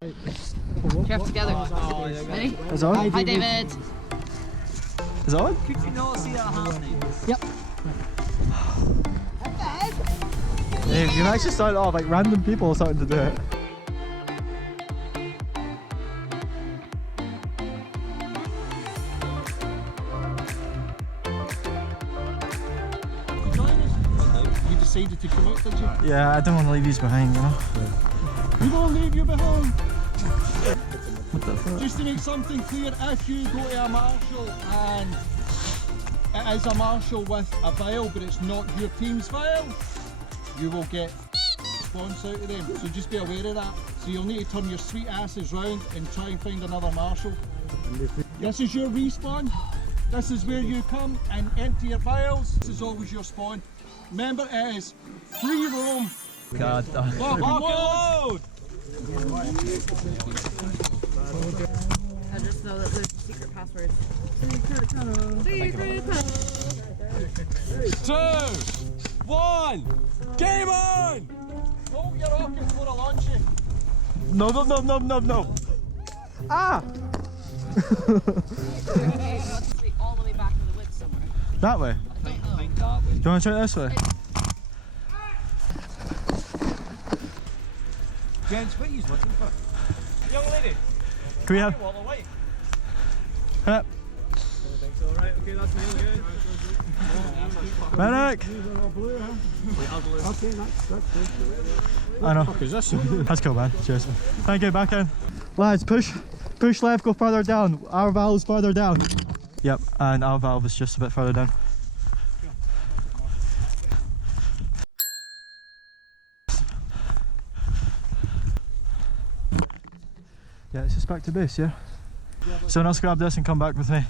Careful together. Ready? Is it on? Hi, David. Is it on? Could you not see that happening? Yep. Hey, you've actually started off like random people starting to do it. You decided to come out, did you? Yeah, I don't want to leave you behind, you know. We won't leave you behind. What the fuck? Just to make something clear, if you go to a marshal and it is a marshal with a vial, but it's not your team's vial, you will get response out of them. So just be aware of that. So you'll need to turn your sweet asses round and try and find another marshal. This is your respawn. This is where you come and empty your vials. This is always your spawn. Remember, it is free roam. God. Lock and load! I just know that there's secret passwords. Secret code. 2, 1, game on! Roll your rocket for a launch. No, no, no, no, no, no. Ah! All the way back to the wood somewhere. That way? I think that way. Do you want to try it this way? Gents, what are you looking for? Young lady. Can we have? Yep. Alright, okay, that's me again. Medic! Okay, that's good. I know. What is this? That's cool, man. Cheers. Thank you, back in. Lads, push left, go further down. Our valve is further down. Yep, and our valve is just a bit further down. Yeah, it's just back to base, yeah? Someone else grab this and come back with me.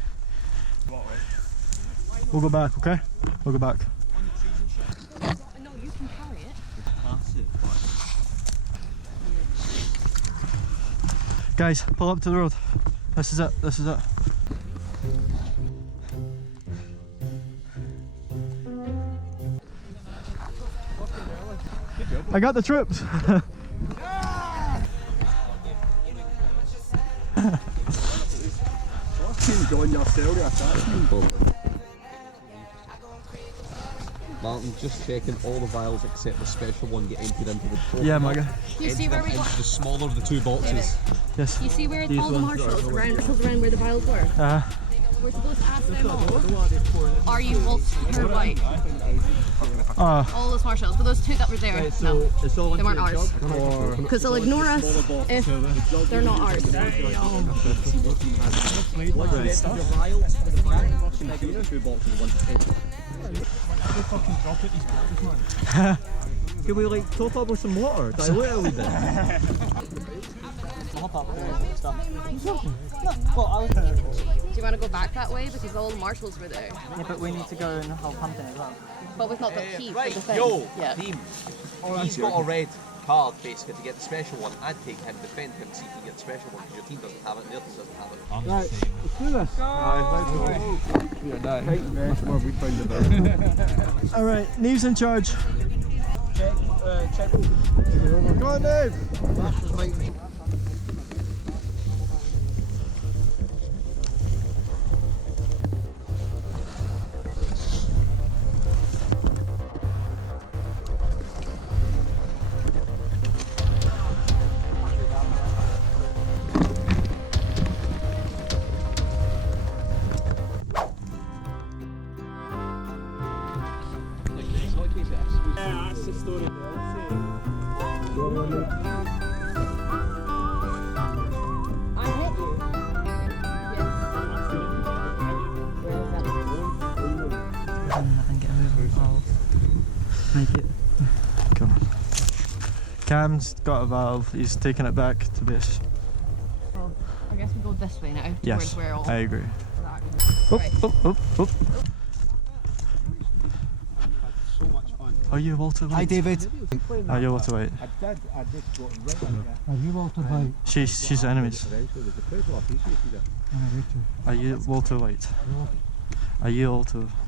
We'll go back, okay? We'll go back. No, you can carry it. Guys, pull up to the road. This is it, this is it. I got the troops! Martin, just checking all the vials except the special one get emptied into the trophy. Yeah, my guy. You see where we got? The smaller of the two boxes. Yes. You see where These all the ones marshals around where the vials were? We're supposed to ask them all. Are you wolf or white? All those marshals, but those two that were there, no, they weren't ours. Because they'll ignore us if they're not ours. Can we like top up with some water? Dilute it a wee bit. Do you want to go back that way? Because all the marshals were there. Yeah, but we need to go and help Huntsman as well. But we've not got keys for the thing. Yo, Yeah. team. He's got a red card basically to get the special one. I'd take him, defend him, see if he can get the special one because your team doesn't have it and their team doesn't have it. Right, let's do this. Alright, Neve's in charge. Check. Go on, Neve! Come on. Cam's got a valve, he's taking it back to base. Well, I guess we go this way now. Yes, Towards where all I agree. that. Oop, Right. oop, oop, oop. So much fun. Are you Walter White? Hi David. Are you Walter White? I just got right on there. Are you Walter White? She's enemies. Are you Walter White? Are you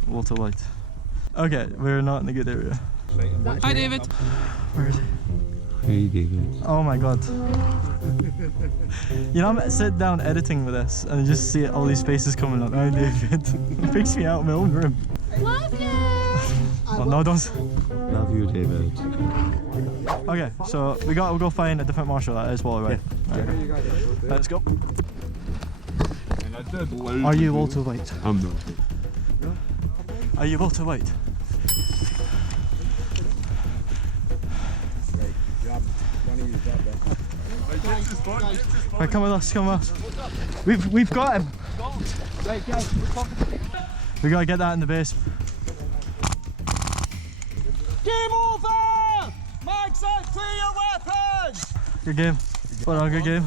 Walter White? Okay, we're not in a good area. Hi, David. Where is he? Hey, David. Oh my god. You know, I'm sitting down editing with this and I just see all these faces coming up. Hey, David. It freaks me out in my own room. Love you! Oh, no, don't. Love you, David. Okay, so we'll go find a different marshal that is Wall, right? Right. Let's go. Are you Walter White? I'm not. Are you Walter White? Right, come with us, come with us. We've got him. Right, guys, We gotta get that in the base. game over! Mags out, clear your weapons! Good game. Well done, good game.